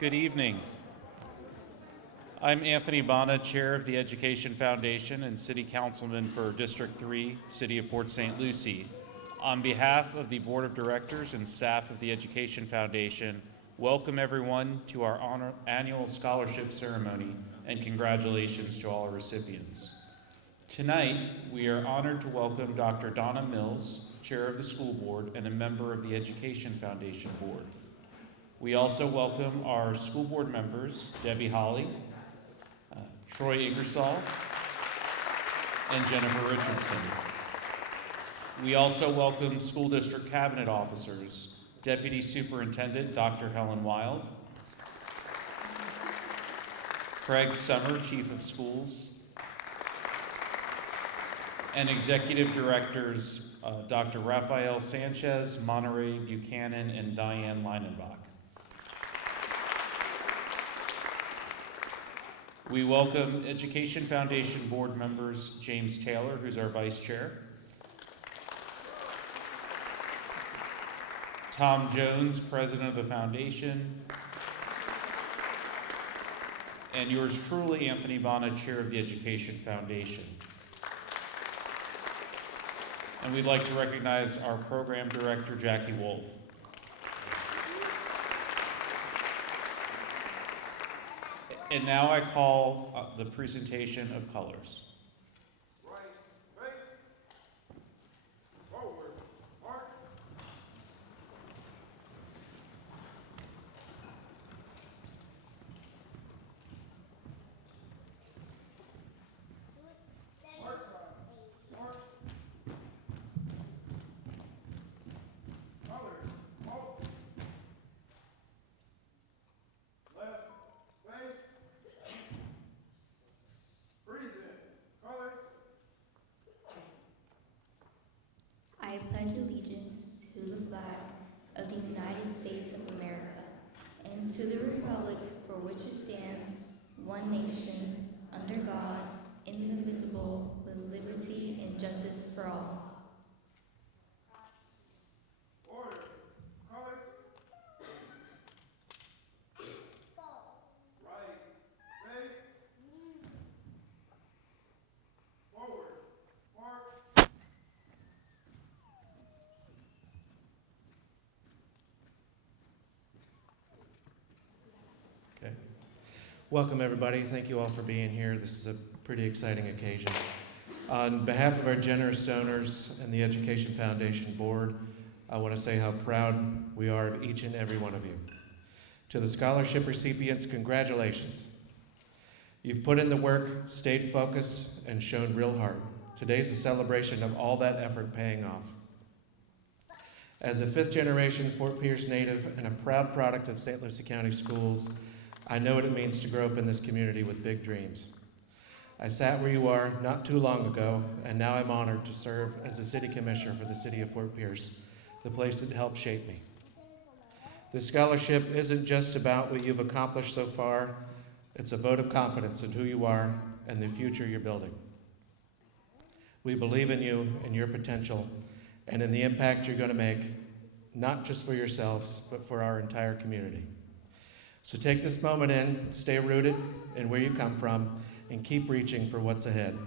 Good evening. I'm Anthony Bana, Chair of the Education Foundation and City Councilman for District 3, City of Port St. Lucie. On behalf of the Board of Directors and staff of the Education Foundation, welcome everyone to our annual scholarship ceremony and congratulations to all our recipients. Tonight, we are honored to welcome Dr. Donna Mills, Chair of the School Board and a member of the Education Foundation Board. We also welcome our school board members, Debbie Holly, Troy Ingersoll, and Jennifer Richardson. We also welcome school district cabinet officers, Deputy Superintendent Dr. Helen Wild, Craig Summer, Chief of Schools, and Executive Directors Dr. Rafael Sanchez, Monterey Buchanan, and Diane Leinenbach. We welcome Education Foundation Board members James Taylor, who's our Vice Chair, Tom Jones, President of the Foundation, and yours truly, Anthony Bana, Chair of the Education Foundation. And we'd like to recognize our Program Director, Jackie Wolf. And now I call the presentation of colors. Right, face, forward, mark. Mark time, mark. Colors, halt. Left, face. Freeze it. Colors. I pledge allegiance to the flag of the United States of America and to the republic for which it stands, one nation, under God, indivisible, with liberty and justice for all. Order. Colors. Right. Face. Forward. Mark. Okay. Welcome, everybody. Thank you all for being here. This is a pretty exciting occasion. On behalf of our generous donors and the Education Foundation Board, I want to say how proud we are of each and every one of you. To the scholarship recipients, congratulations. You've put in the work, stayed focused, and shown real heart. Today's a celebration of all that effort paying off. As a fifth-generation Fort Pierce native and a proud product of St. Lucie County Schools, I know what it means to grow up in this community with big dreams. I sat where you are not too long ago, and now I'm honored to serve as the City Commissioner for the City of Fort Pierce, the place that helped shape me. This scholarship isn't just about what you've accomplished so far, it's a vote of confidence in who you are and the future you're building. We believe in you and your potential, and in the impact you're going to make, not just for yourselves, but for our entire community. So take this moment in, stay rooted in where you come from, and keep reaching for what's ahead.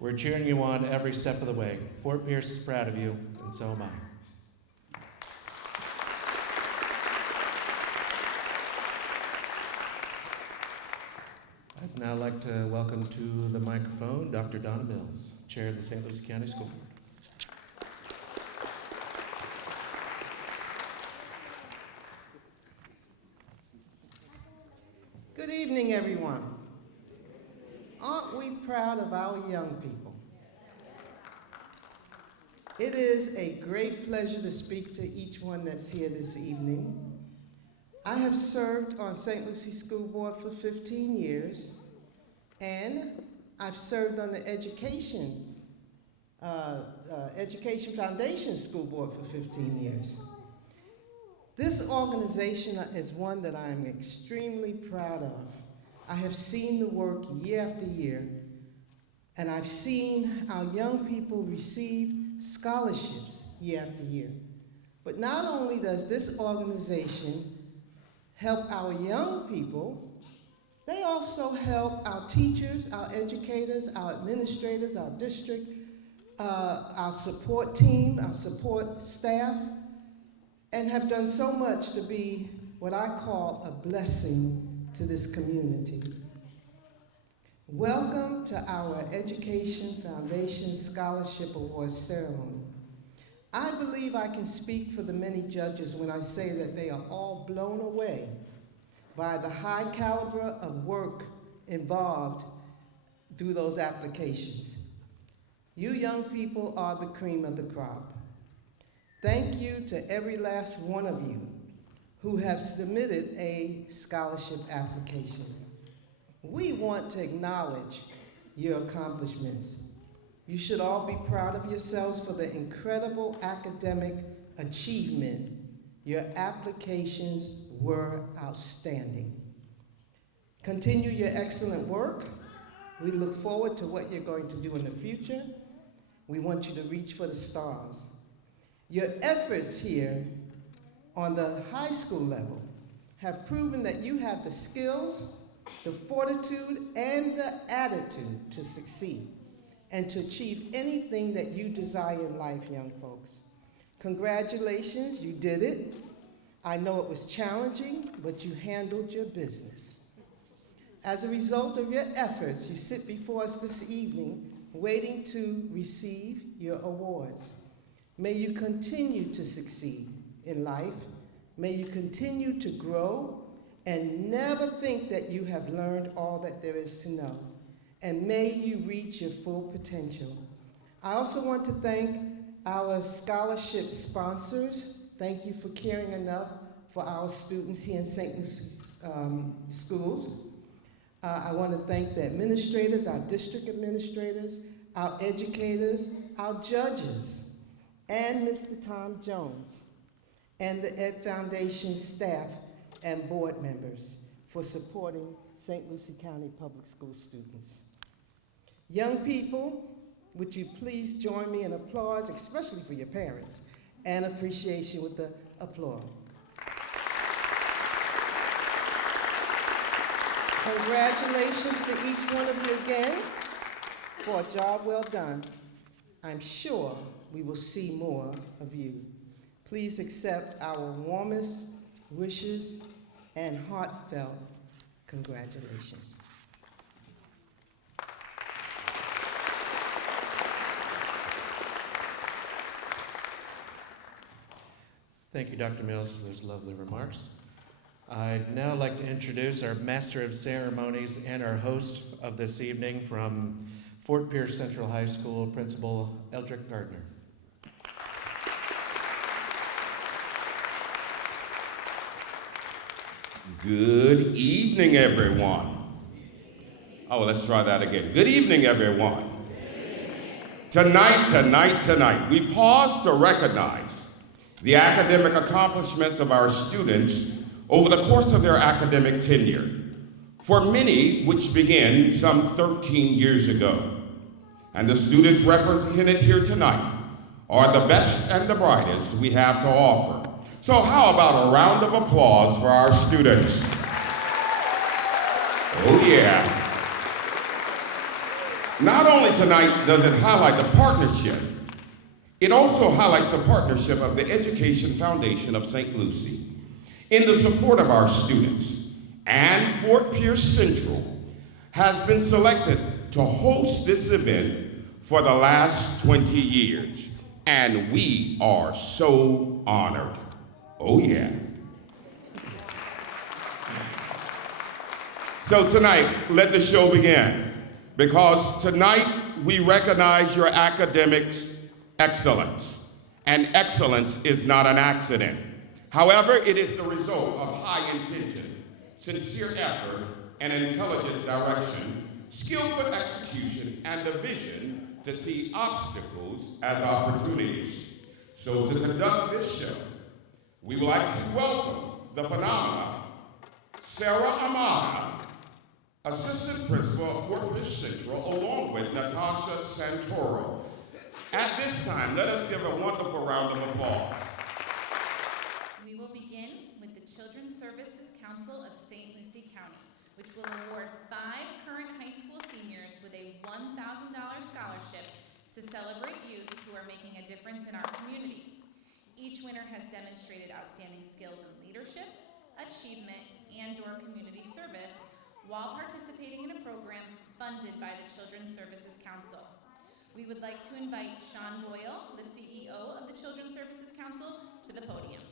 We're cheering you on every step of the way. Fort Pierce is proud of you, and so am I. I'd now like to welcome to the microphone Dr. Donna Mills, Chair of the St. Lucie County School Board. Good evening, everyone. Aren't we proud of our young people? It is a great pleasure to speak to each one that's here this evening. I have served on St. Lucie School Board for 15 years, and I've served on the Education Foundation School Board for 15 years. This organization is one that I am extremely proud of. I have seen the work year after year, and I've seen our young people receive scholarships year after year. But not only does this organization help our young people, they also help our teachers, our educators, our administrators, our district, our support team, our support staff, and have done so much to be what I call a blessing to this community. Welcome to our Education Foundation Scholarship Awards ceremony. I believe I can speak for the many judges when I say that they are all blown away by the high caliber of work involved through those applications. You young people are the cream of the crop. Thank you to every last one of you who have submitted a scholarship application. We want to acknowledge your accomplishments. You should all be proud of yourselves for the incredible academic achievement. Your applications were outstanding. Continue your excellent work. We look forward to what you're going to do in the future. We want you to reach for the stars. Your efforts here on the high school level have proven that you have the skills, the fortitude, and the attitude to succeed and to achieve anything that you desire in life, young folks. Congratulations, you did it. I know it was challenging, but you handled your business. As a result of your efforts, you sit before us this evening waiting to receive your awards. May you continue to succeed in life. May you continue to grow and never think that you have learned all that there is to know. And may you reach your full potential. I also want to thank our scholarship sponsors. Thank you for caring enough for our students here in St. Lucie schools. I want to thank the administrators, our district administrators, our educators, our judges, and Mr. Tom Jones, and the Ed Foundation staff and board members for supporting St. Lucie County Public School students. Young people, would you please join me in applause, especially for your parents, and appreciation with the applause. Congratulations to each one of you again for a job well done. I'm sure we will see more of you. Please accept our warmest wishes and heartfelt congratulations. Thank you, Dr. Mills, for those lovely remarks. I'd now like to introduce our Master of Ceremonies and our host of this evening from Fort Pierce Central High School, Principal Eldrick Gardner. Good evening, everyone. Oh, let's try that again. Good evening, everyone. Tonight, we pause to recognize the academic accomplishments of our students over the course of their academic tenure, for many which began some 13 years ago. And the students represented here tonight are the best and the brightest we have to offer. So how about a round of applause for our students? Oh yeah. Not only tonight does it highlight the partnership, it also highlights the partnership of the Education Foundation of St. Lucie in the support of our students. And Fort Pierce Central has been selected to host this event for the last 20 years. And we are so honored. Oh yeah. So tonight, let the show begin, because tonight we recognize your academics excellence, and excellence is not an accident. However, it is the result of high intention, sincere effort, and intelligent direction, skillful execution, and the vision to see obstacles as opportunities. So to conduct this show, we would like to welcome the phenomenal Sarah Amana, Assistant Principal of Fort Pierce Central, along with Natasha Santoro. At this time, let us give a wonderful round of applause. We will begin with the Children's Services Counselor difference in our community. Each winner has demonstrated outstanding skills in leadership, achievement, and/or community service while participating in a program funded by the Children's Services Council. We would like to invite Sean Boyle, the CEO of the Children's Services Council, to the podium.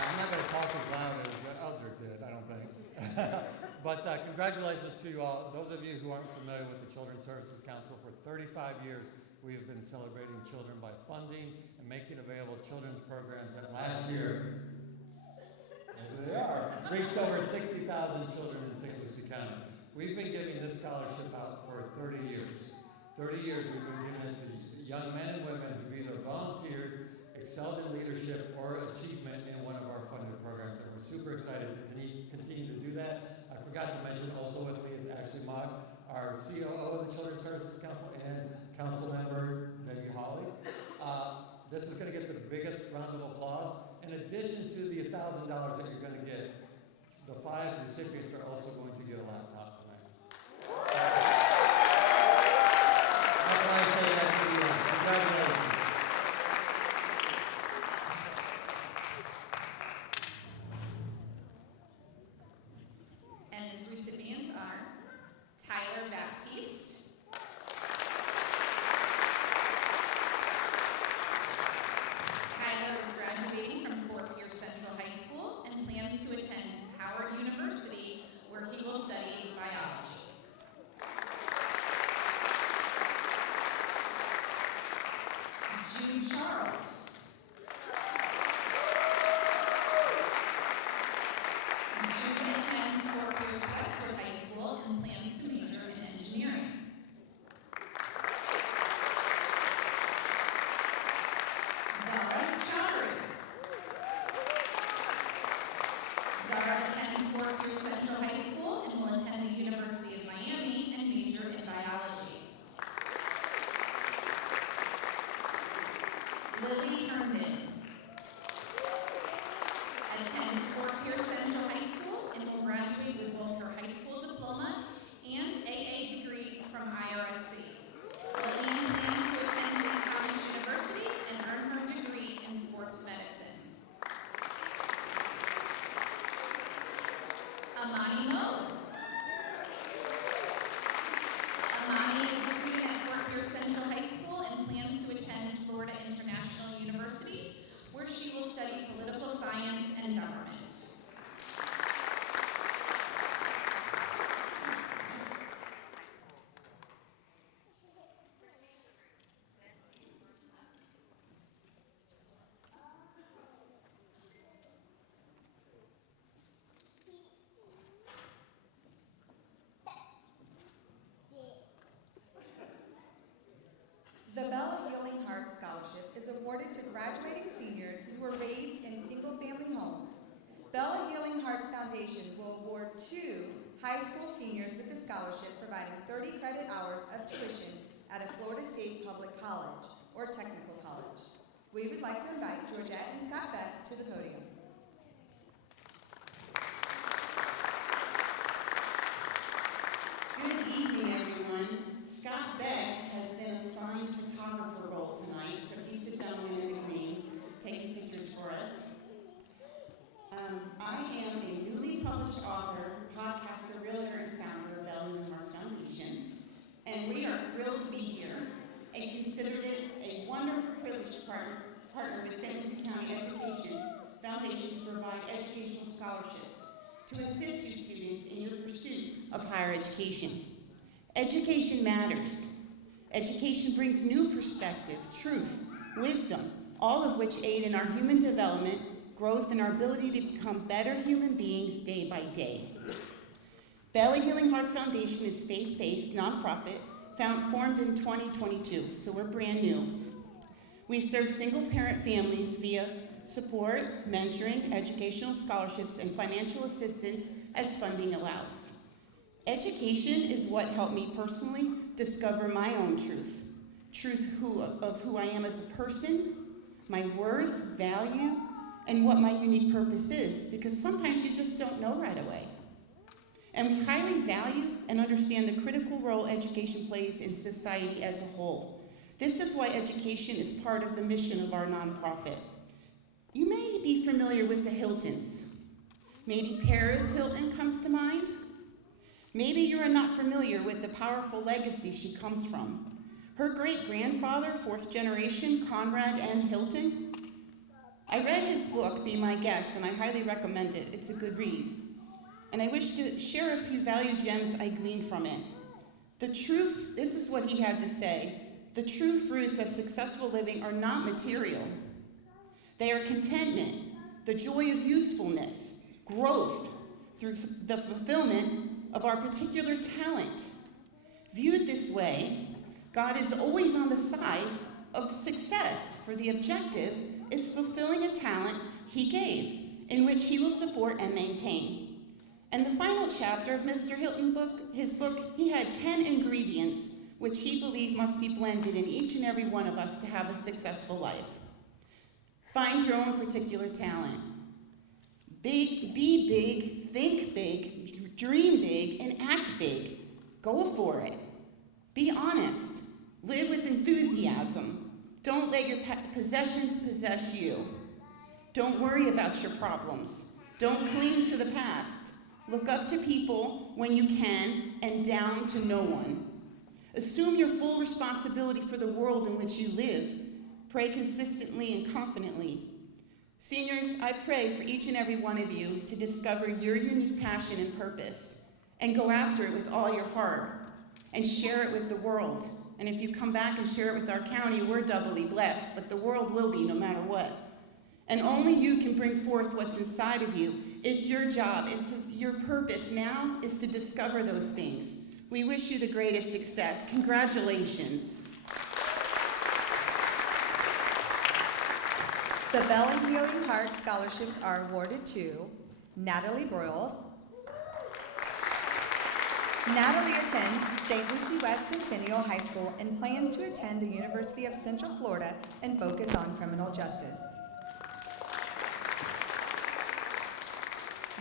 I'm not going to talk as loud as Eldred did, I don't think. But congratulations to you all. Those of you who aren't familiar with the Children's Services Council, for 35 years we have been celebrating children by funding and making available children's programs. And last year, there they are, reached over 60,000 children in St. Lucie County. We've been giving this scholarship out for 30 years. 30 years we've been giving it to young men and women who've either volunteered, excelled in leadership, or achievement in one of our funded programs. And we're super excited to continue to do that. I forgot to mention also with me is Ashley Mott, our COO of the Children's Services Council, and Council Member Debbie Hawley. This is going to get the biggest round of applause. In addition to the $1,000 that you're going to get, the 5 recipients are also going to get a laptop tonight. That's why I say that to you. Congratulations. And his recipients are Tyler Baptiste, Tyler is graduating from Fort Pierce Central High School and plans to attend Howard University, where he will study biology. Jude Charles. Jude attends Fort Pierce Westwood High School and plans to major in engineering. Zara Chaudhry. Zara attends Fort Pierce Central High School and will attend the University of Miami and major in biology. Lily Herndon attends Fort Pierce Central High School and will graduate with both her high school diploma and AA degree from IRSC. Lillian plans to attend St. Thomas University and earn her degree in sports medicine. Amani Moe. Amani is a student at Fort Pierce Central High School and plans to attend Florida International University, where she will study political science and government. The Bella Healing Heart Scholarship is awarded to graduating seniors who were raised in single-family homes. Bella Healing Hearts Foundation will award 2 high school seniors with the scholarship, providing 30 credit hours of tuition at a Florida State public college or technical college. We would like to invite Georgette and Scott Beck to the podium. Good evening, everyone. Scott Beck has been assigned photographer role tonight, so he's the gentleman in the green taking pictures for us. I am a newly published author, podcaster, realtor, and founder of Bella Healing Hearts Foundation, and we are thrilled to be here and considered it a wonderful privilege to partner with St. Lucie County Education Foundation to provide educational scholarships to assist you students in your pursuit of higher education. Education matters. Education brings new perspective, truth, wisdom, all of which aid in our human development, growth, and our ability to become better human beings day by day. Bella Healing Hearts Foundation is faith-based, nonprofit, formed in 2022, so we're brand new. We serve single-parent families via support, mentoring, educational scholarships, and financial assistance as funding allows. Education is what helped me personally discover my own truth of who I am as a person, my worth, value, and what my unique purpose is, because sometimes you just don't know right away. and we highly value and understand the critical role education plays in society as a whole. This is why education is part of the mission of our nonprofit. You may be familiar with the Hiltons. Maybe Paris Hilton comes to mind. Maybe you are not familiar with the powerful legacy she comes from. Her great-grandfather, fourth generation, Conrad N. Hilton. I read his book, Be My Guest, and I highly recommend it. It's a good read. And I wish to share a few value gems I gleaned from it. This is what he had to say. The true fruits of successful living are not material. They are contentment, the joy of usefulness, growth through the fulfillment of our particular talent. Viewed this way, God is always on the side of success, for the objective is fulfilling a talent he gave, in which he will support and maintain. And the final chapter of Mr. Hilton's book, he had 10 ingredients which he believed must be blended in each and every one of us to have a successful life. Find your own particular talent. Be big, think big, dream big, and act big. Go for it. Be honest. Live with enthusiasm. Don't let your possessions possess you. Don't worry about your problems. Don't cling to the past. Look up to people when you can and down to no one. Assume your full responsibility for the world in which you live. Pray consistently and confidently. Seniors, I pray for each and every one of you to discover your unique passion and purpose and go after it with all your heart and share it with the world. And if you come back and share it with our county, we're doubly blessed, but the world will be no matter what. And only you can bring forth what's inside of you. It's your job, it's your purpose now is to discover those things. We wish you the greatest success. Congratulations. The Bell and Healing Heart Scholarships are awarded to Natalie Broyles. Natalie attends St. Lucie West Centennial High School and plans to attend the University of Central Florida and focus on criminal justice.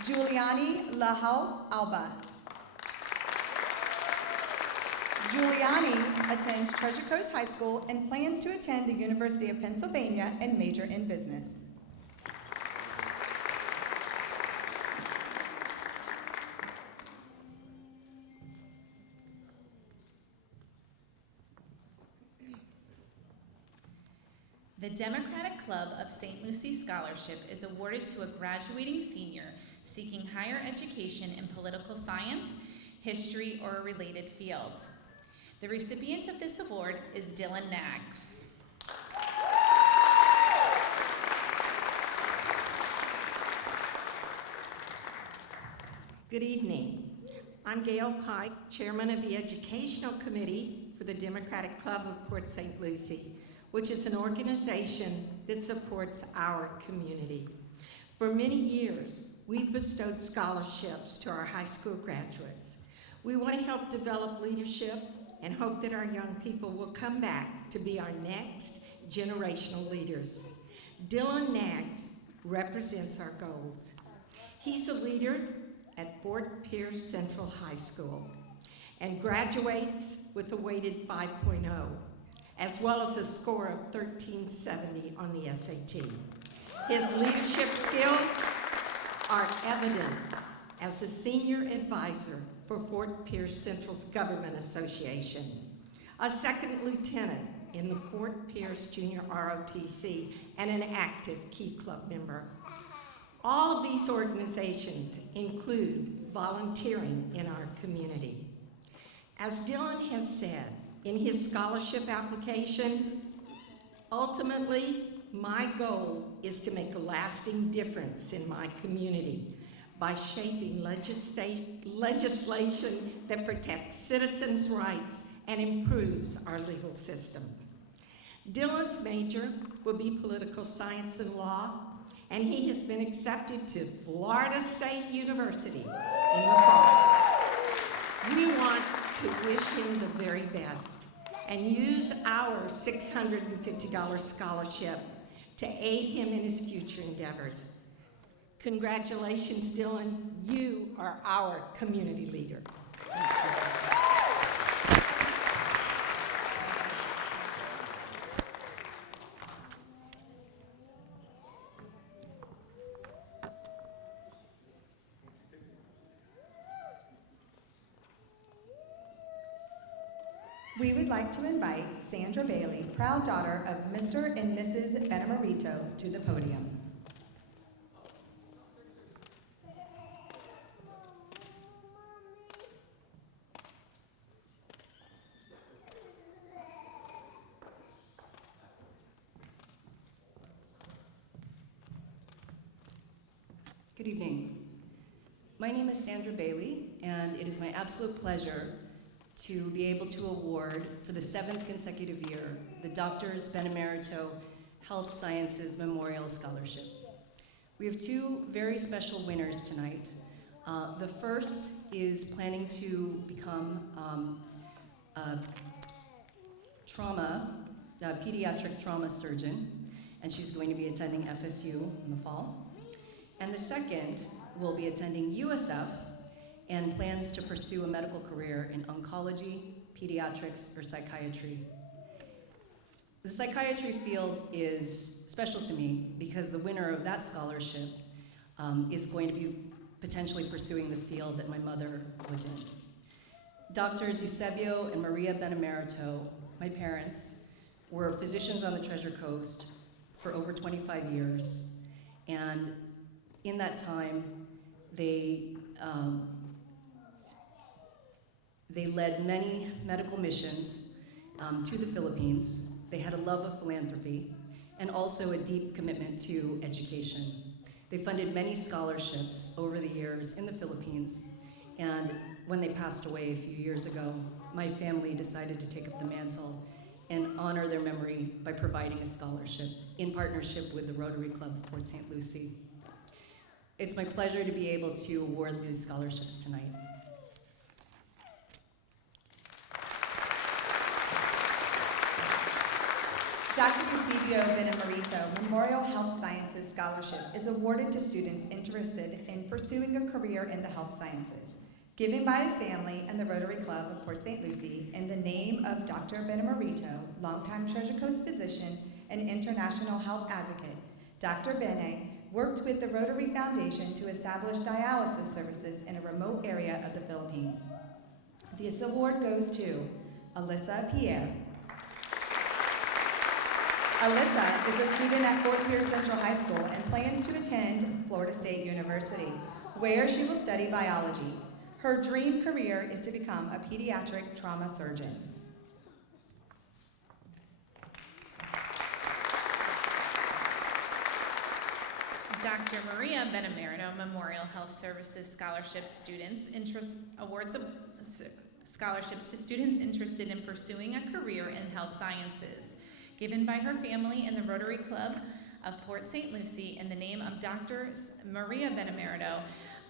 Giuliani Lahouse Alba. Giuliani attends Treasure Coast High School and plans to attend the University of Pennsylvania and major in business. The Democratic Club of St. Lucie Scholarship is awarded to a graduating senior seeking higher education in political science, history, or a related field. The recipient of this award is Dylan Nags. Good evening. I'm Gail Pike, Chairman of the Educational Committee for the Democratic Club of Port St. Lucie, which is an organization that supports our community. For many years, we've bestowed scholarships to our high school graduates. We want to help develop leadership and hope that our young people will come back to be our next generational leaders. Dylan Nags represents our goals. He's a leader at Fort Pierce Central High School and graduates with a weighted 5.0, as well as a score of 1370 on the SAT. His leadership skills are evident as a senior advisor for Fort Pierce Central's Government Association, a second lieutenant in the Fort Pierce Junior ROTC, and an active Key Club member. All of these organizations include volunteering in our community. As Dylan has said in his scholarship application, ultimately, my goal is to make a lasting difference in my community by shaping legislation that protects citizens' rights and improves our legal system. Dylan's major will be political science and law, and he has been accepted to Florida State University in the fall. We want to wish him the very best and use our $650 scholarship to aid him in his future endeavors. Congratulations, Dylan. You are our community leader. We would like to invite Sandra Bailey, proud daughter of Mr. and Mrs. Benamarito, to the podium. Good evening. My name is Sandra Bailey, and it is my absolute pleasure to be able to award for the 7th consecutive year the Doctors Benemerito Health Sciences Memorial Scholarship. We have two very special winners tonight. The first is planning to become a pediatric trauma surgeon, and she's going to be attending FSU in the fall. And the second will be attending USF and plans to pursue a medical career in oncology, pediatrics, or psychiatry. The psychiatry field is special to me because the winner of that scholarship is going to be potentially pursuing the field that my mother was in. Doctors Eusebio and Maria Benemerito, my parents, were physicians on the Treasure Coast for over 25 years, and in that time, they led many medical missions to the Philippines. They had a love of philanthropy and also a deep commitment to education. They funded many scholarships over the years in the Philippines, and when they passed away a few years ago, my family decided to take up the mantle and honor their memory by providing a scholarship in partnership with the Rotary Club of Port St. Lucie. It's my pleasure to be able to award these scholarships tonight. Dr. Eusebio Benamarito Memorial Health Sciences Scholarship is awarded to students interested in pursuing a career in the health sciences, given by his family and the Rotary Club of Port St. Lucie in the name of Dr. Benamarito, longtime Treasure Coast physician and international health advocate. Dr. Bene worked with the Rotary Foundation to establish dialysis services in a remote area of the Philippines. This award goes to Alyssa Pierre. Alyssa is a student at Fort Pierce Central High School and plans to attend Florida State University, where she will study biology. Her dream career is to become a pediatric trauma surgeon. Dr. Maria Benemerito Memorial Health Services Scholarship awards scholarships to students interested in pursuing a career in health sciences, given by her family and the Rotary Club of Port St. Lucie in the name of Dr. Maria Benemerito,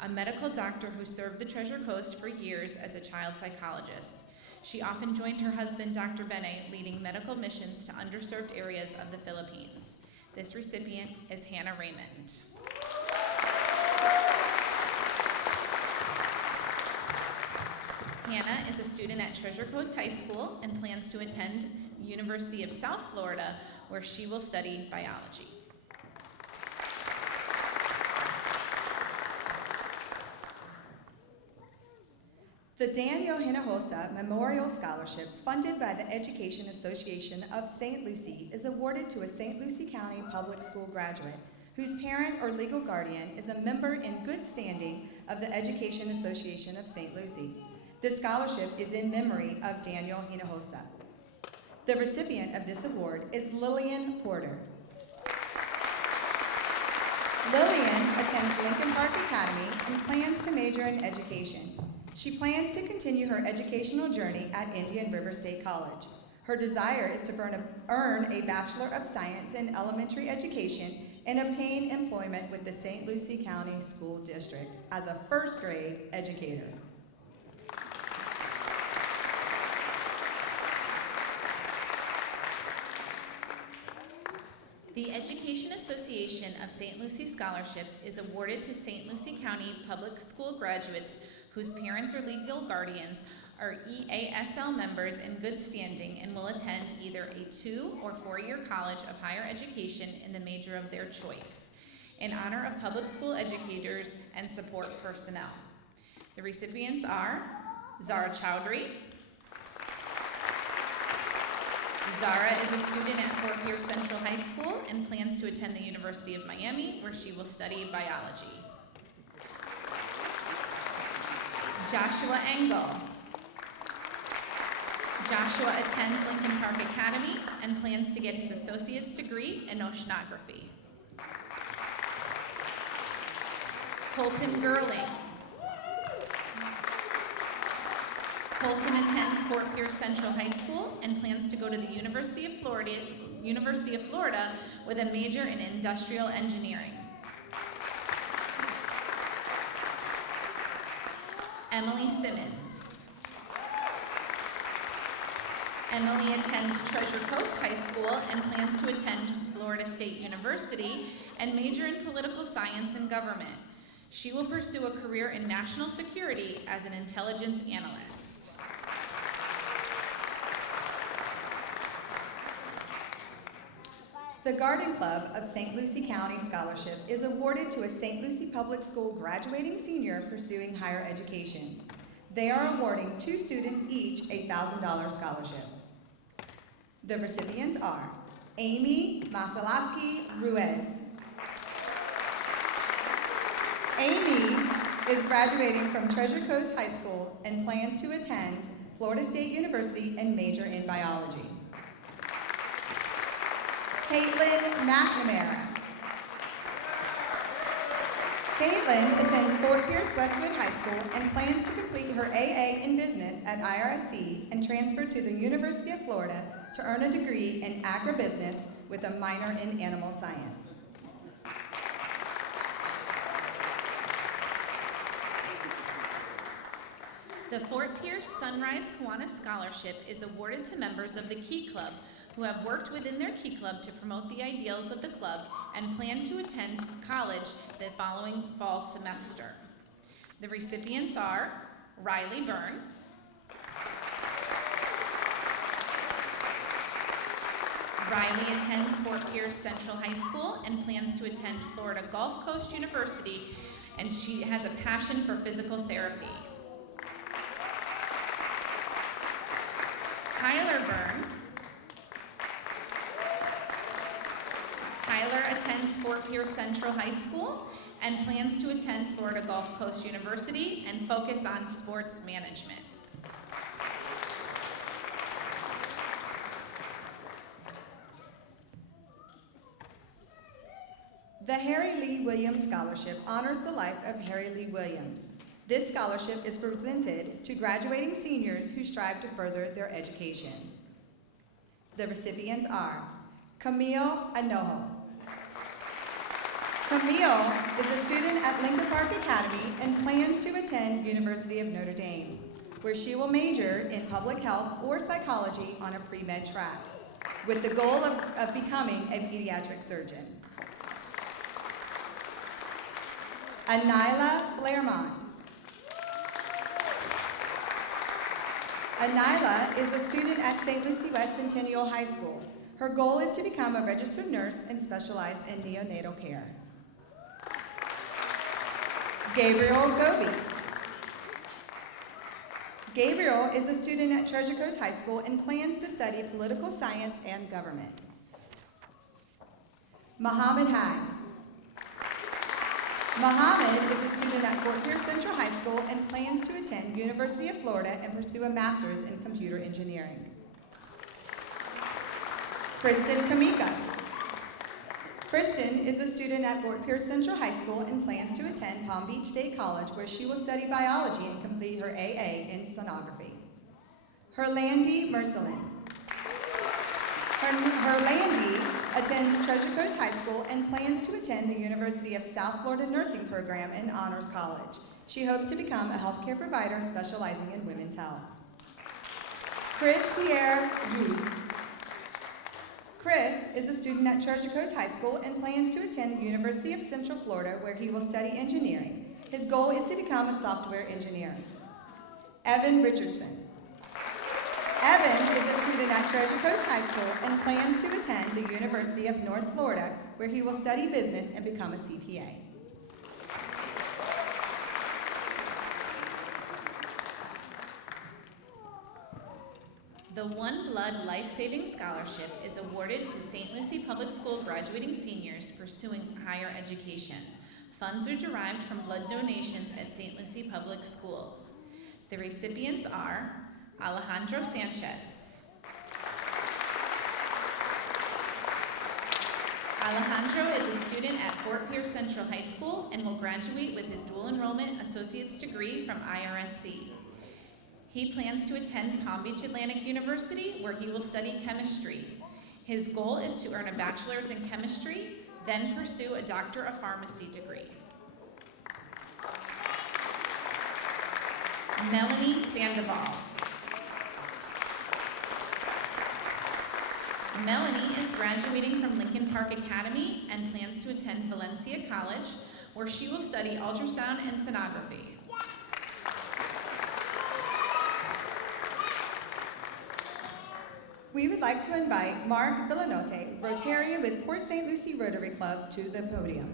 a medical doctor who served the Treasure Coast for years as a child psychologist. She often joined her husband, Dr. Bene, leading medical missions to underserved areas of the Philippines. This recipient is Hannah Raymond. Hannah is a student at Treasure Coast High School and plans to attend University of South Florida, where she will study biology. The Daniel Hinojosa Memorial Scholarship, funded by the Education Association of St. Lucie, is awarded to a St. Lucie County Public School graduate whose parent or legal guardian is a member in good standing of the Education Association of St. Lucie. This scholarship is in memory of Daniel Hinojosa. The recipient of this award is Lillian Porter. Lillian attends Lincoln Park Academy and plans to major in education. She plans to continue her educational journey at Indian River State College. Her desire is to earn a Bachelor of Science in Elementary Education and obtain employment with the St. Lucie County School District as a first-grade educator. The Education Association Association of St. Lucie Scholarship is awarded to St. Lucie County public school graduates whose parents or legal guardians are EASL members in good standing and will attend either a 2- or 4-year college of higher education in the major of their choice, in honor of public school educators and support personnel. The recipients are Zara Chowdhury. Zara is a student at Fort Pierce Central High School and plans to attend the University of Miami, where she will study biology. Joshua Engel. Joshua attends Lincoln Park Academy and plans to get his associate's degree in oceanography. Colton Gerling. Colton attends Fort Pierce Central High School and plans to go to the University of Florida with a major in industrial engineering. Emily Simmons. Emily attends Treasure Coast High School and plans to attend Florida State University and major in political science and government. She will pursue a career in national security as an intelligence analyst. The Garden Club of St. Lucie County Scholarship is awarded to a St. Lucie Public School graduating senior pursuing higher education. They are awarding 2 students each a $1,000 scholarship. The recipients are Amy Masalaski Ruiz. Amy is graduating from Treasure Coast High School and plans to attend Florida State University and major in biology. Caitlin McNamara. Caitlin attends Fort Pierce Westwood High School and plans to complete her AA in business at IRSC and transfer to the University of Florida to earn a degree in agribusiness with a minor in animal science. The Fort Pierce Sunrise Kiwanis Scholarship is awarded to members of the Key Club who have worked within their Key Club to promote the ideals of the club and plan to attend college the following fall semester. The recipients are Riley Byrne, Riley attends Fort Pierce Central High School and plans to attend Florida Gulf Coast University, and she has a passion for physical therapy. Tyler Byrne. Tyler attends Fort Pierce Central High School and plans to attend Florida Gulf Coast University and focus on sports management. The Harry Lee Williams Scholarship honors the life of Harry Lee Williams. This scholarship is presented to graduating seniors who strive to further their education. The recipients are Camille Anojos. Camille is a student at Lincoln Park Academy and plans to attend University of Notre Dame, where she will major in public health or psychology on a pre-med track, with the goal of becoming a pediatric surgeon. Anila Flairmont. Anila is a student at St. Lucie West Centennial High School. Her goal is to become a registered nurse and specialize in neonatal care. Gabriel Gobi. Gabriel is a student at Treasure Coast High School and plans to study political science and government. Mohammed Hag. Mohammed is a student at Fort Pierce Central High School and plans to attend University of Florida and pursue a master's in computer engineering. Kristen Kamika. Kristen is a student at Fort Pierce Central High School and plans to attend Palm Beach State College, where she will study biology and complete her AA in sonography. Herlandi Mercelin. Herlandi attends Treasure Coast High School and plans to attend the University of South Florida Nursing Program and Honors College. She hopes to become a healthcare provider specializing in women's health. Chris Pierre Juice. Chris is a student at Treasure Coast High School and plans to attend the University of Central Florida, where he will study engineering. His goal is to become a software engineer. Evan Richardson. Evan is a student at Treasure Coast High School and plans to attend the University of North Florida, where he will study business and become a CPA. The One Blood Life-Saving Scholarship is awarded to St. Lucie Public School graduating seniors pursuing higher education. Funds are derived from blood donations at St. Lucie Public Schools. The recipients are Alejandro Sanchez. Alejandro is a student at Fort Pierce Central High School and will graduate with his dual enrollment associate's degree from IRSC. He plans to attend Palm Beach Atlantic University, where he will study chemistry. His goal is to earn a bachelor's in chemistry, then pursue a Doctor of Pharmacy degree. Melanie Sandoval. Melanie is graduating from Lincoln Park Academy and plans to attend Valencia College, where she will study ultrasound and sonography. We would like to invite Mark Villanote, Rotarian with Port St. Lucie Rotary Club, to the podium.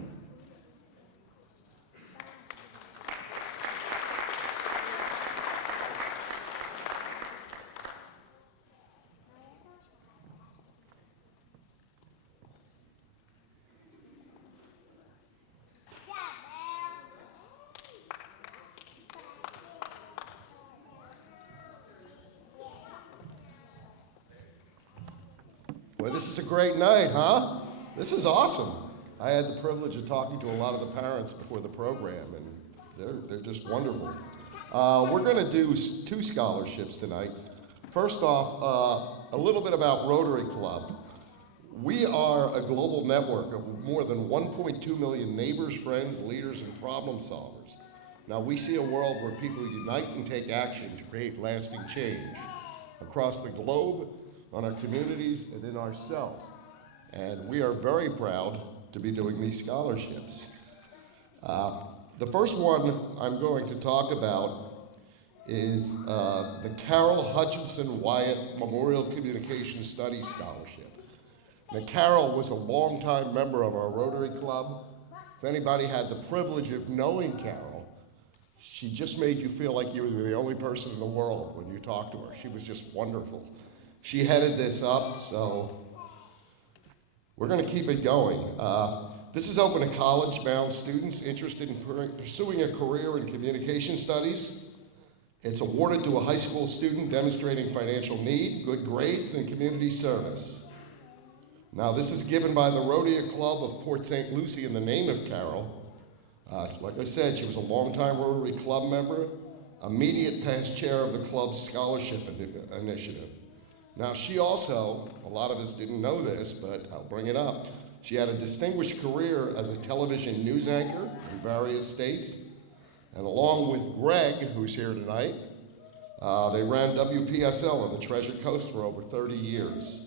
Well, this is a great night, huh? This is awesome. I had the privilege of talking to a lot of the parents before the program, and they're just wonderful. We're going to do 2 scholarships tonight. First off, a little bit about Rotary Club. We are a global network of more than 1.2 million neighbors, friends, leaders, and problem solvers. Now, we see a world where people unite and take action to create lasting change across the globe, on our communities, and in ourselves. And we are very proud to be doing these scholarships. The first one I'm going to talk about is the Carol Hutchinson Wyatt Memorial Communication Studies Scholarship. Now, Carol was a longtime member of our Rotary Club. If anybody had the privilege of knowing Carol, she just made you feel like you were the only person in the world when you talked to her. She was just wonderful. She headed this up, so we're going to keep it going. This is open to college-bound students interested in pursuing a career in communication studies. It's awarded to a high school student demonstrating financial need, good grades, and community service. Now, this is given by the Rotary Club of Port St. Lucie in the name of Carol. Like I said, she was a longtime Rotary Club member, immediate past chair of the club's scholarship initiative. Now, she also, a lot of us didn't know this, but I'll bring it up. She had a distinguished career as a television news anchor in various states. And along with Greg, who's here tonight, they ran WPSL on the Treasure Coast for over 30 years.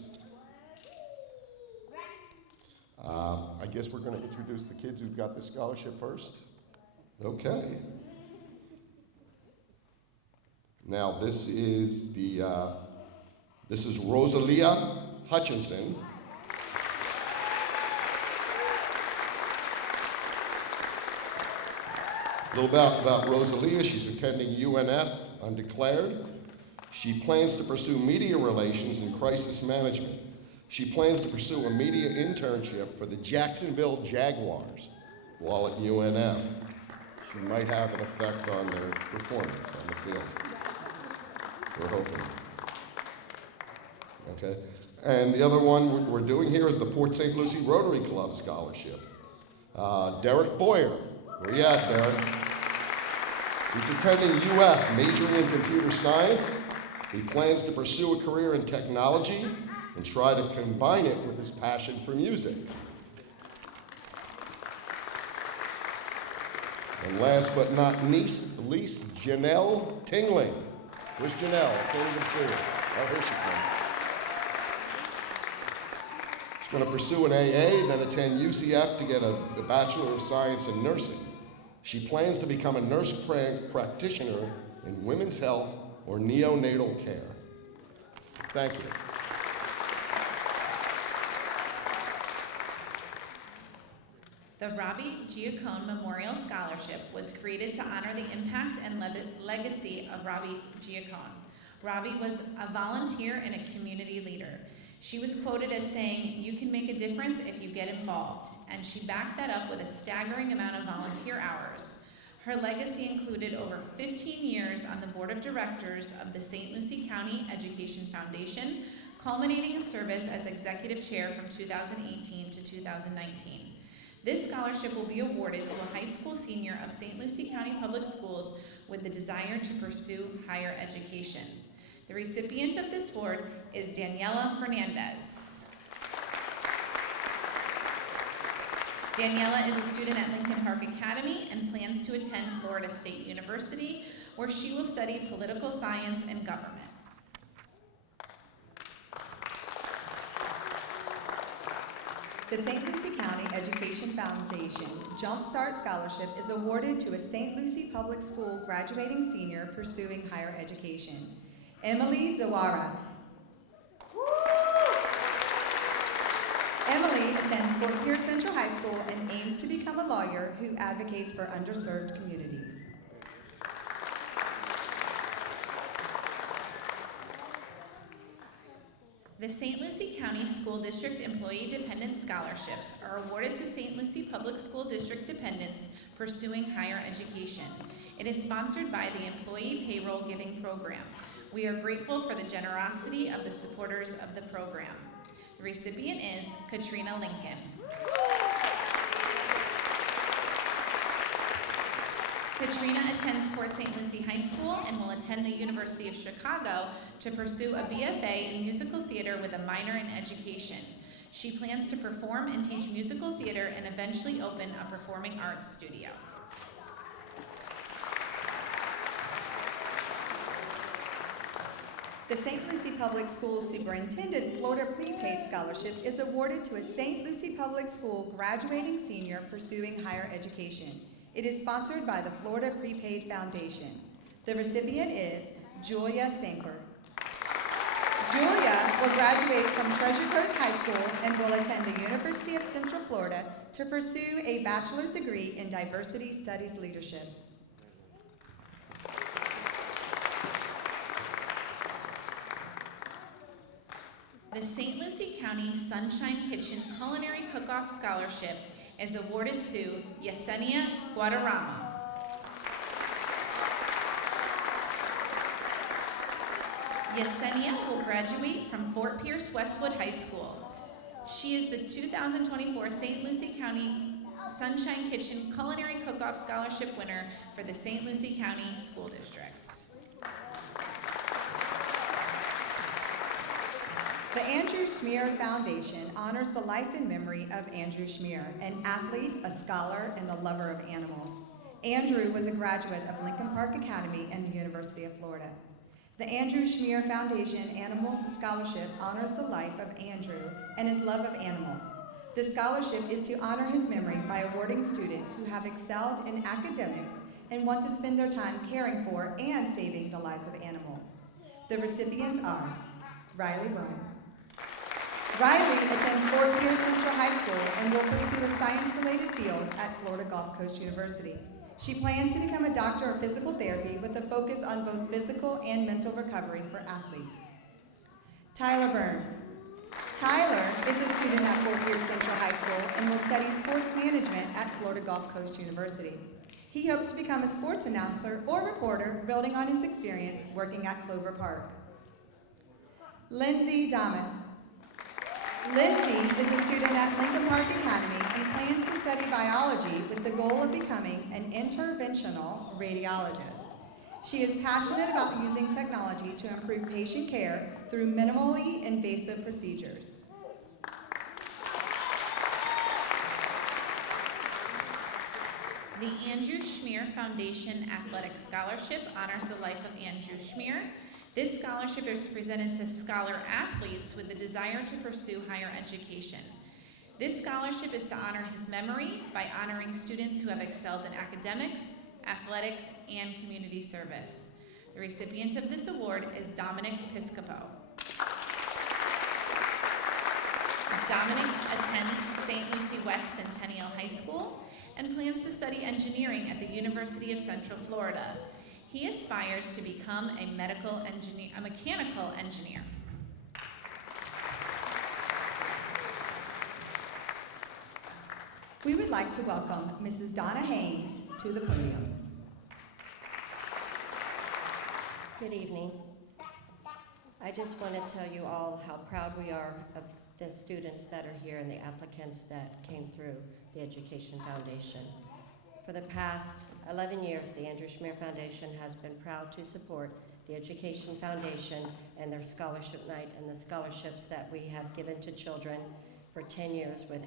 I guess we're going to introduce the kids who've got this scholarship first. Okay. Now, this is Rosalia Hutchinson. A little about Rosalia. She's attending UNF undeclared. She plans to pursue media relations and crisis management. She plans to pursue a media internship for the Jacksonville Jaguars while at UNF. She might have an effect on their performance on the field. We're hoping. Okay. And the other one we're doing here is the Port St. Lucie Rotary Club Scholarship. Derek Boyer. Where you at, Derek? He's attending UF, majoring in computer science. He plans to pursue a career in technology and try to combine it with his passion for music. And last but not least, Janelle Tingling. Where's Janelle? I can't even see her. Oh, here she going to pursue an AA, then attend UCF to get a Bachelor of Science in Nursing. She plans to become a nurse practitioner in women's health or neonatal care. Thank you. The Robbie Giacone Memorial Scholarship was created to honor the impact and legacy of Robbie Giacone. Robbie was a volunteer and a community leader. She was quoted as saying, "You can make a difference if you get involved," and she backed that up with a staggering amount of volunteer hours. Her legacy included over 15 years on the board of directors of the St. Lucie County Education Foundation, culminating in service as executive chair from 2018 to 2019. This scholarship will be awarded to a high school senior of St. Lucie County Public Schools with the desire to pursue higher education. The recipient of this award is Daniela Fernandez. Daniela is a student at Lincoln Park Academy and plans to attend Florida State University, where she will study political science and government. The St. Lucie County Education Foundation Jumpstart Scholarship is awarded to a St. Lucie Public School graduating senior pursuing higher education. Emily Zawara. Emily attends Fort Pierce Central High School and aims to become a lawyer who advocates for underserved communities. The St. Lucie County School District Employee Dependent Scholarships are awarded to St. Lucie Public School District dependents pursuing higher education. It is sponsored by the Employee Payroll Giving Program. We are grateful for the generosity of the supporters of the program. The recipient is Katrina Lincoln. Katrina attends Port St. Lucie High School and will attend the University of Chicago to pursue a BFA in musical theater with a minor in education. She plans to perform and teach musical theater and eventually open a performing arts studio. The St. Lucie Public Schools Superintendent Florida Prepaid Scholarship is awarded to a St. Lucie Public School graduating senior pursuing higher education. It is sponsored by the Florida Prepaid Foundation. The recipient is Julia Sanker. Julia will graduate from Treasure Coast High School and will attend the University of Central Florida to pursue a bachelor's degree in Diversity Studies Leadership. The St. Lucie County Sunshine Kitchen Culinary Cook-Off Scholarship is awarded to Yesenia Guadarrama. Yesenia will graduate from Fort Pierce Westwood High School. She is the 2024 St. Lucie County Sunshine Kitchen Culinary Cook-Off Scholarship winner for the St. Lucie County School District. The Andrew Schmier Foundation honors the life and memory of Andrew Schmier, an athlete, a scholar, and a lover of animals. Andrew was a graduate of Lincoln Park Academy and the University of Florida. The Andrew Schmier Foundation Animals Scholarship honors the life of Andrew and his love of animals. The scholarship is to honor his memory by awarding students who have excelled in academics and want to spend their time caring for and saving the lives of animals. The recipients are Riley Bryan. Riley attends Fort Pierce Central High School and will pursue a science-related field at Florida Gulf Coast University. She plans to become a doctor of physical therapy with a focus on both physical and mental recovery for athletes. Tyler Byrne. Tyler is a student at Fort Pierce Central High School and will study sports management at Florida Gulf Coast University. He hopes to become a sports announcer or reporter, building on his experience working at Clover Park. Lindsay Damas. Lindsay is a student at Lincoln Park Academy and plans to study biology with the goal of becoming an interventional radiologist. She is passionate about using technology to improve patient care through minimally invasive procedures. The Andrew Schmier Foundation Athletic Scholarship honors the life of Andrew Schmier. This scholarship is presented to scholar athletes with the desire to pursue higher education. This scholarship is to honor his memory by honoring students who have excelled in academics, athletics, and community service. The recipient of this award is Dominic Piscopo. Dominic attends St. Lucie West Centennial High School and plans to study engineering at the University of Central Florida. He aspires to become a mechanical engineer. We would like to welcome Mrs. Donna Haynes to the podium. Good evening. I just want to tell you all how proud we are of the students that are here and the applicants that came through the Education Foundation. For the past 11 years, the Andrew Schmier Foundation has been proud to support the Education Foundation and their scholarship night and the scholarships that we have given to children for 10 years with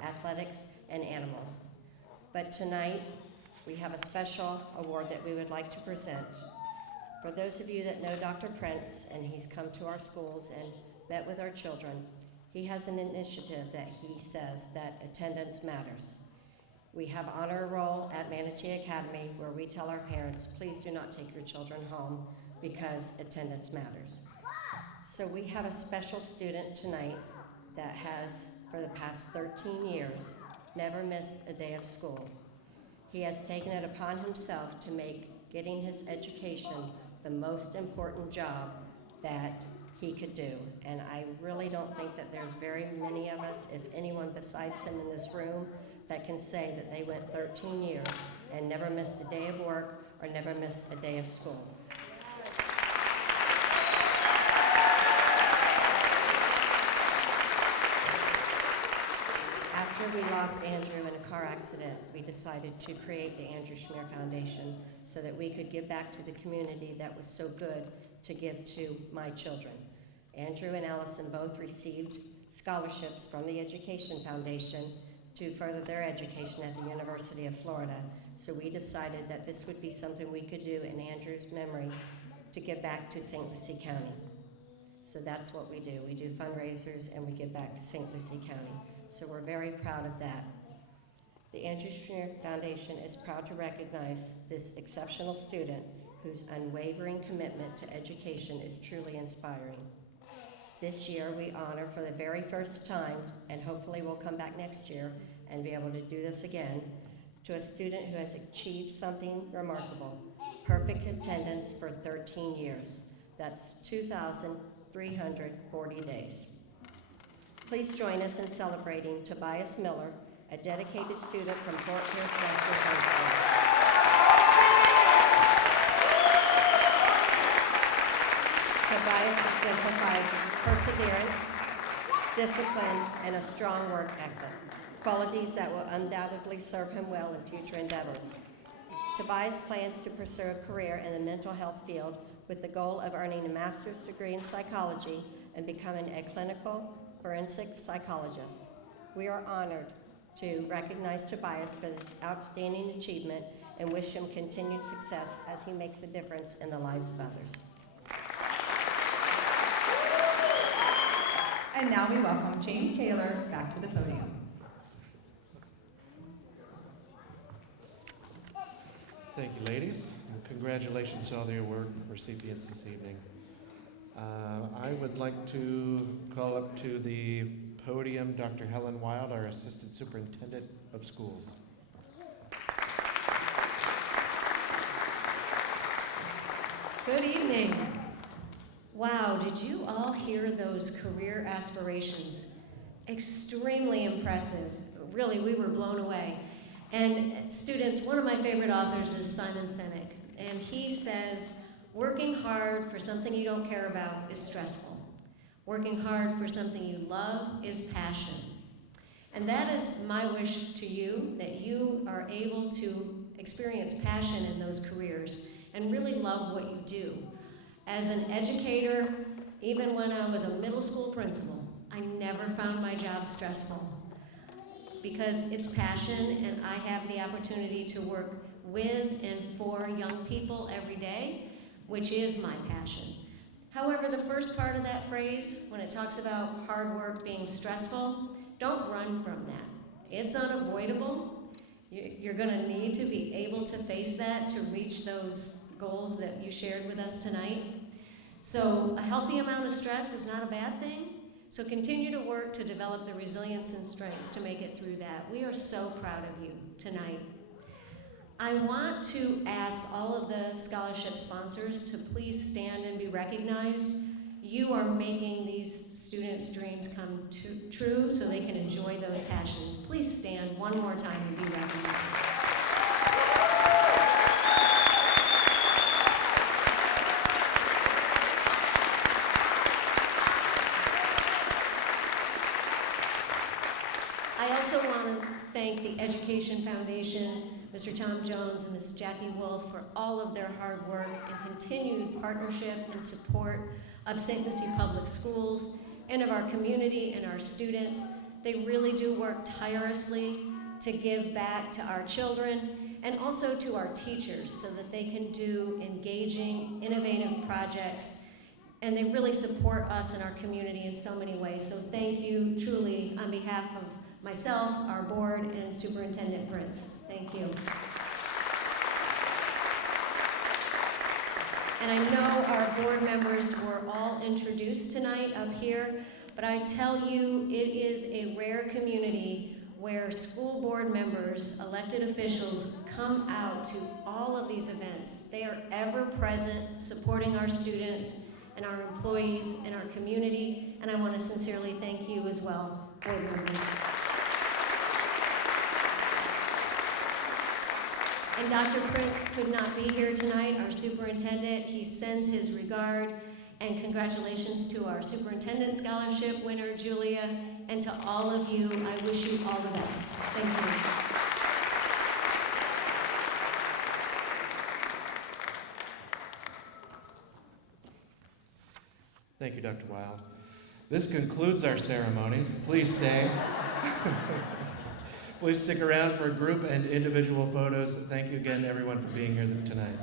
athletics and animals. But tonight, we have a special award that we would like to present. For those of you that know Dr. Prince, and he's come to our schools and met with our children, he has an initiative that he says that attendance matters. We have Honor Roll at Manatee Academy where we tell our parents, please do not take your children home because attendance matters. So we have a special student tonight that has, for the past 13 years, never missed a day of school. He has taken it upon himself to make getting his education the most important job that he could do. And I really don't think that there's very many of us, if anyone besides him in this room, that can say that they went 13 years and never missed a day of work or never missed a day of school. After we lost Andrew in a car accident, we decided to create the Andrew Schmier Foundation so that we could give back to the community that was so good to give to my children. Andrew and Allison both received scholarships from the Education Foundation to further their education at the University of Florida. So we decided that this would be something we could do in Andrew's memory to give back to St. Lucie County. So that's what we do. We do fundraisers and we give back to St. Lucie County. So we're very proud of that. The Andrew Schmier Foundation is proud to recognize this exceptional student whose unwavering commitment to education is truly inspiring. This year we honor for the very first time, and hopefully we'll come back next year and be able to do this again, to a student who has achieved something remarkable, perfect attendance for 13 years. That's 2,340 days. Please join us in celebrating Tobias Miller, a dedicated student from Fort Pierce Western High School. Tobias exemplifies perseverance, discipline, and a strong work ethic, qualities that will undoubtedly serve him well in future endeavors. Tobias plans to pursue a career in the mental health field with the goal of earning a master's degree in psychology and becoming a clinical forensic psychologist. We are honored to recognize Tobias for this outstanding achievement and wish him continued success as he makes a difference in the lives of others. And now we welcome James Taylor back to the podium. Thank you, ladies. And congratulations to all the award recipients this evening. I would like to call up to the podium Dr. Helen Wild, our Assistant Superintendent of Schools. Good evening. Wow, did you all hear those career aspirations? Extremely impressive. Really, we were blown away. And students, one of my favorite authors is Simon Sinek, and he says, working hard for something you don't care about is stressful. Working hard for something you love is passion. And that is my wish to you, that you are able to experience passion in those careers and really love what you do. As an educator, even when I was a middle school principal, I never found my job stressful because it's passion, and I have the opportunity to work with and for young people every day, which is my passion. However, the first part of that phrase, when it talks about hard work being stressful, Don't run from that. It's unavoidable. You're going to need to be able to face that to reach those goals that you shared with us tonight. So a healthy amount of stress is not a bad thing. So continue to work to develop the resilience and strength to make it through that. We are so proud of you tonight. I want to ask all of the scholarship sponsors to please stand and be recognized. You are making these students' dreams come true so they can enjoy those passions. Please stand one more time and be recognized. I also want to thank the Education Foundation, Mr. Tom Jones and Ms. Jackie Wolf for all of their hard work and continued partnership and support of St. Lucie Public Schools and of our community and our students. They really do work tirelessly to give back to our children and also to our teachers so that they can do engaging, innovative projects, and they really support us and our community in so many ways. So thank you truly on behalf of myself, our board, and Superintendent Prince. Thank you. And I know our board members were all introduced tonight up here, but I tell you, it is a rare community where school board members, elected officials, come out to all of these events. They are ever present, supporting our students and our employees and our community, and I want to sincerely thank you as well, board members. And Dr. Prince could not be here tonight, our superintendent. He sends his regard and congratulations to our superintendent scholarship winner, Julia, and to all of you, I wish you all the best. Thank you. Thank you, Dr. Wild. This concludes our ceremony. Please stay. Please stick around for group and individual photos. Thank you again, everyone, for being here tonight.